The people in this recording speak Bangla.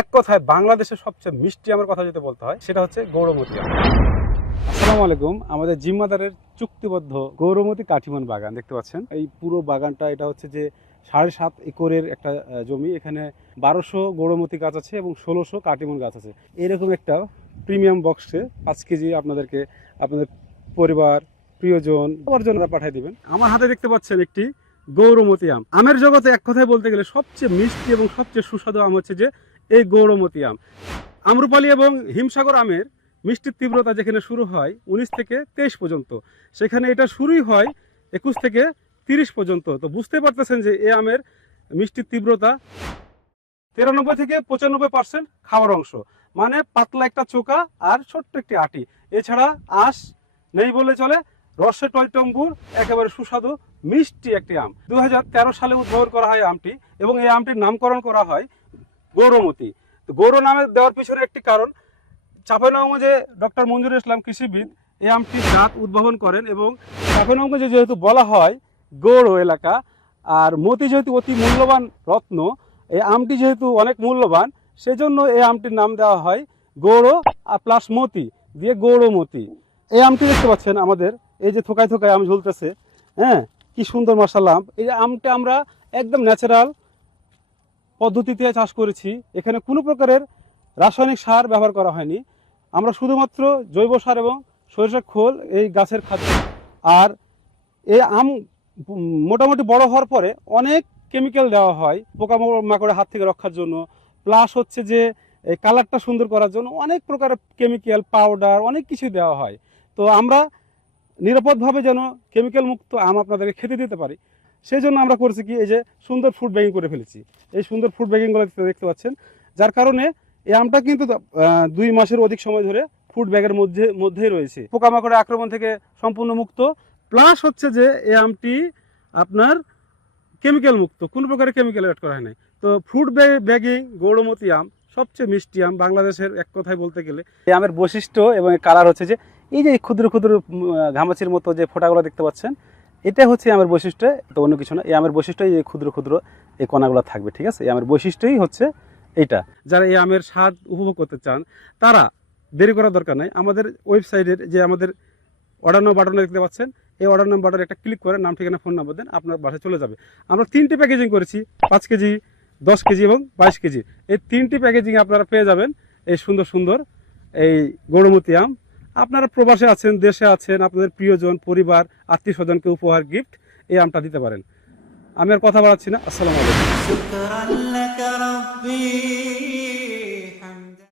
এক কথায় বাংলাদেশের সবচেয়ে মিষ্টি আমের কথা যদি বলতে হয়, সেটা হচ্ছে গৌরমতি আসসালামু আলাইকুম, আমাদের জিম্মাদারের চুক্তিবদ্ধ গৌরমতি কাঠিমন বাগান, দেখতে পাচ্ছেন? এই পুরো বাগানটা, এটা হচ্ছে যে সাড়ে সাত একরের একটা জমি, এখানে বারোশো গৌরমতি গাছ আছে এবং ষোলোশো কাটিমন গাছ আছে। এরকম একটা প্রিমিয়াম বক্সে পাঁচ কেজি আপনাদেরকে, আপনাদের পরিবার, প্রিয়জন, সবার জন্য পাঠিয়ে দিবেন। আমার হাতে দেখতে পাচ্ছেন একটি গৌরমতি আম। আমের জগতে এক কথায় বলতে গেলে সবচেয়ে মিষ্টি এবং সবচেয়ে সুস্বাদু আম হচ্ছে যে এই গৌরমতি আম। আম্রপালি এবং হিমসাগর আমের মিষ্টির তীব্রতা যেখানে শুরু হয় উনিশ থেকে তেইশ পর্যন্ত, সেখানে এটা শুরুই হয় একুশ থেকে তিরিশ পর্যন্ত। তো বুঝতে পারতেছেন যে এই আমের মিষ্টির তীব্রতা তিরানব্বই থেকে পঁচানব্বই পার্সেন্ট খাওয়ার অংশ মানে পাতলা একটা চোকা আর ছোট্ট একটি আটি। এছাড়া আঁশ নেই বলে চলে, রসে টয়টম্বুর একেবারে সুস্বাদু মিষ্টি একটি আম। দু হাজার তেরো সালে উদ্ভাবন করা হয় আমটি এবং এই আমটির নামকরণ করা হয় গৌরমতি। তো গৌর নামে দেওয়ার পিছনে একটি কারণ চাঁপাইনবাবগঞ্জে ডক্টর মঞ্জুর ইসলাম কৃষিবিদ, এই আমটির জাত উদ্ভাবন করেন এবং চাঁপাইনবাবগঞ্জে যেহেতু বলা হয় গৌড় এলাকা, আর মতি যেহেতু অতি মূল্যবান রত্ন, এই আমটি যেহেতু অনেক মূল্যবান, সেজন্য এই আমটির নাম দেওয়া হয় গৌড় আর প্লাস মতি, দিয়ে গৌড়মতি এই আমটি দেখতে পাচ্ছেন আমাদের, এই যে থোকায় থোকায় আম ঝুলতেছে হ্যাঁ কি সুন্দর মাসাল্লাহ আম। এই আমটা আমরা একদম ন্যাচারাল পদ্ধতিতে চাষ করেছি। এখানে কোনো প্রকারের রাসায়নিক সার ব্যবহার করা হয়নি। আমরা শুধুমাত্র জৈব সার এবং সরিষার খোল এই গাছের খাদ্য। আর এই আম মোটামুটি বড় হওয়ার পরে অনেক কেমিক্যাল দেওয়া হয় পোকা মাকড়ের হাত থেকে রক্ষার জন্য। প্লাস হচ্ছে যে এই কালারটা সুন্দর করার জন্য অনেক প্রকারের কেমিক্যাল, পাউডার, অনেক কিছু দেওয়া হয়। তো আমরা নিরাপদভাবে যেন কেমিক্যাল মুক্ত আম আপনাদেরকে খেতে দিতে পারি। সেই জন্য আমরা করেছি কি, এই যে সুন্দর ফুড ব্যাগিং করে ফেলেছি। এই সুন্দর ফুড ব্যাগিংগুলো দেখতে পাচ্ছেন। যার কারণে এই আমটা কিন্তু দুই মাসের অধিক সময় ধরে ফুড ব্যাগের মধ্যে, মধ্যেই রয়েছে। পোকামাকড়ের আক্রমণ থেকে সম্পূর্ণ মুক্ত। প্লাস হচ্ছে যে এই আমটি আপনার কেমিক্যাল মুক্ত। কোনো প্রকারের কেমিক্যাল অ্যাড করা হয় নাই। তো ফ্রুট ব্যাগিং গৌড়মতি আম, সবচেয়ে মিষ্টি আম বাংলাদেশের এক কথায় বলতে গেলে। এই আমের বৈশিষ্ট্য এবং কালার হচ্ছে যে, এই যে ক্ষুদ্র ক্ষুদ্র ঘামাচির মতো যে ফোঁটাগুলো দেখতে পাচ্ছেন এটা হচ্ছে আমের বৈশিষ্ট্য তো অন্য কিছু না, এই আমের বৈশিষ্ট্যই এই ক্ষুদ্র ক্ষুদ্র এই কণাগুলো থাকবে, ঠিক আছে? এই আমের বৈশিষ্ট্যই হচ্ছে এটা যারা এই আমের স্বাদ উপভোগ করতে চান, তারা দেরি করার দরকার নাই। আমাদের ওয়েবসাইটের যে আমাদের অর্ডার নাম বাটন দেখতে পাচ্ছেন, এই অর্ডার নাম বাটনে একটা ক্লিক করে নাম, ঠিকানা, ফোন নাম্বার দেন, আপনার বাসায় চলে যাবে। আমরা তিনটি প্যাকেজিং করেছি, পাঁচ কেজি, দশ কেজি এবং বাইশ কেজি। এই তিনটি প্যাকেজিং আপনারা পেয়ে যাবেন এই সুন্দর সুন্দর এই গৌরমতি আম আপনারা প্রবাসে আছেন, দেশে আছেন, আপনাদের প্রিয়জন, পরিবার আত্মীয় স্বজনকে উপহার গিফট এই আমটা দিতে পারেন। আমি আর কথা বলাচ্ছি না। আসসালামু আলাইকুম।